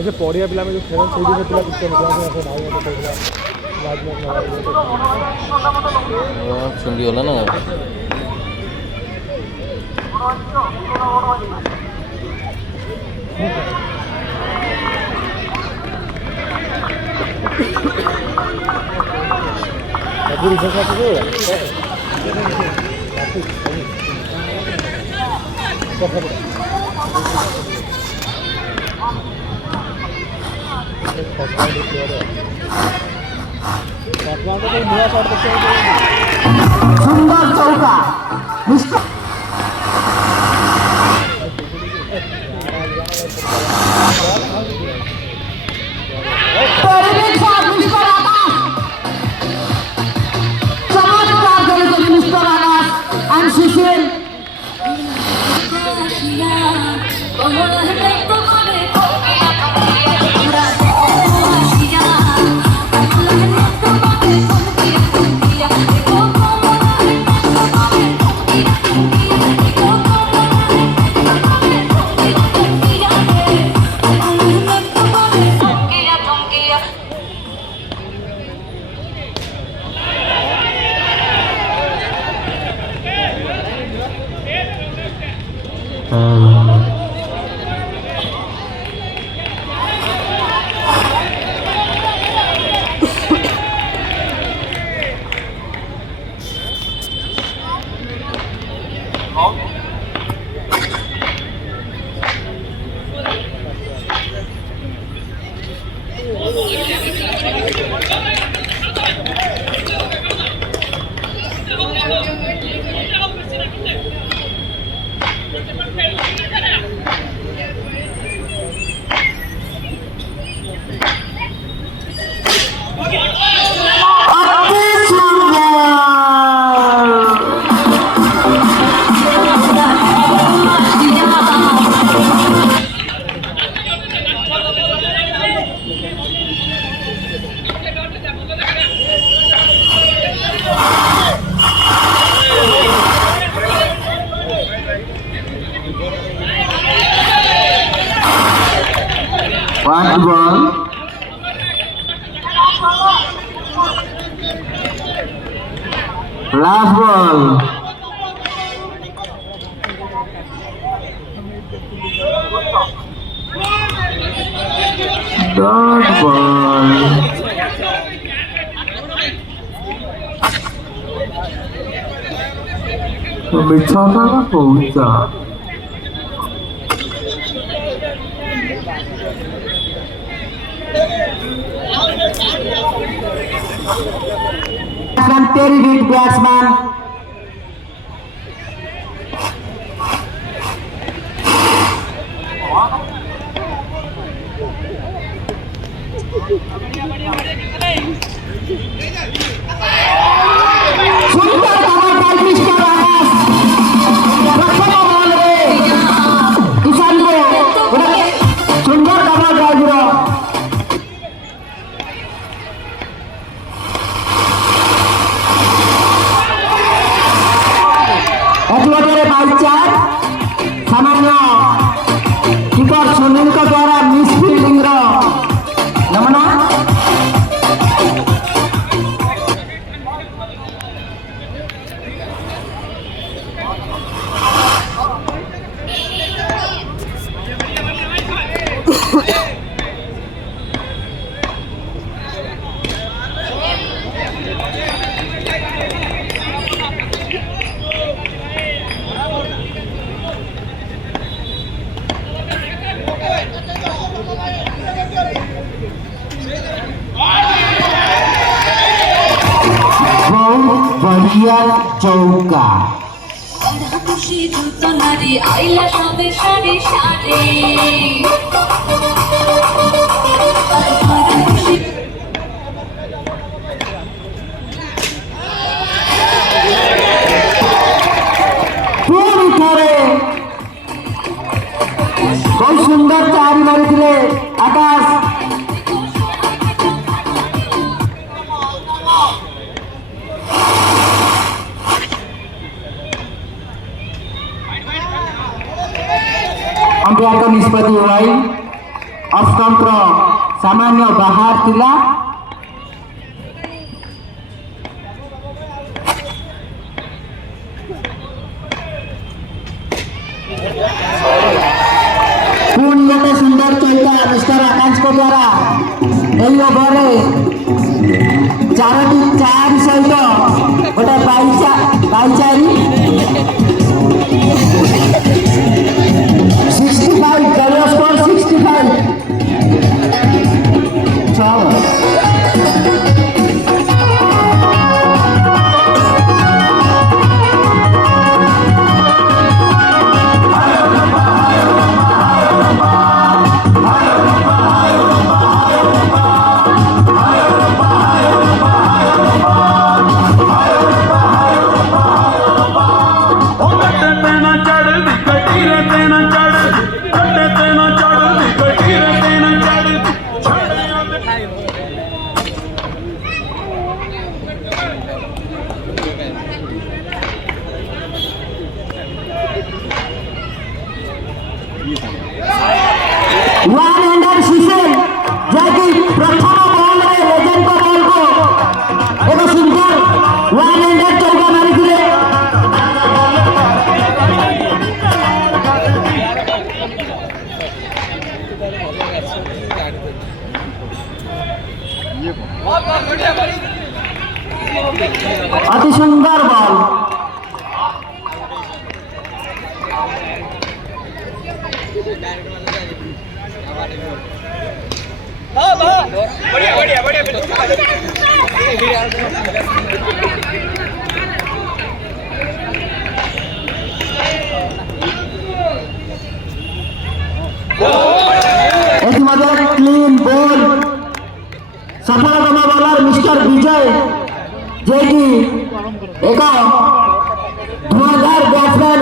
ऐसे पौड़िया पिला में जो खेल सीढ़ी में पिला पिक्चर निकला था ऐसे भाई मतलब पिला चुंडी वाला ना पूरी जगह पे सुंदर चौका चमत्कार केले मिस्टर आकाश आणि सुशील One ball. Last ball. Third ball. बिछौना का पहुंचा तेरी रीड बैट्समैन सामान्य कीपर सुनील द्वारा मिस फील्डिंग नमूना बढ़िया चौका खुशी দ্রুত নারী আইলা সবে সারি সারি बहुत सुंदर चारी मारी आकाश अंपायर का निष्पत्ति हुआ ଅସ୍ତନ୍ତ୍ର ସାମାନ୍ୟ ବାହାର ଥିଲା। ପୁଣି ଗୋଟେ ସୁନ୍ଦର ଚଳିକା ମିଷ୍ଟର ଆକାଶଙ୍କ ଦ୍ୱାରା ଏହି ଓଭରରେ 4ଟି 4 ସହିତ ଗୋଟେ 22 65 ଦଳୀୟ ସ୍କୋର 65 100 सीजन जाकि प्रथम बॉल रे लेजेंड को बॉल को एक सुंदर 100 चौका मारी दिले। अति सुंदर बॉल क्लीन बॉल सफलतम बॉलर मिस्टर विजय जे कि एक 2000 बैट्समैन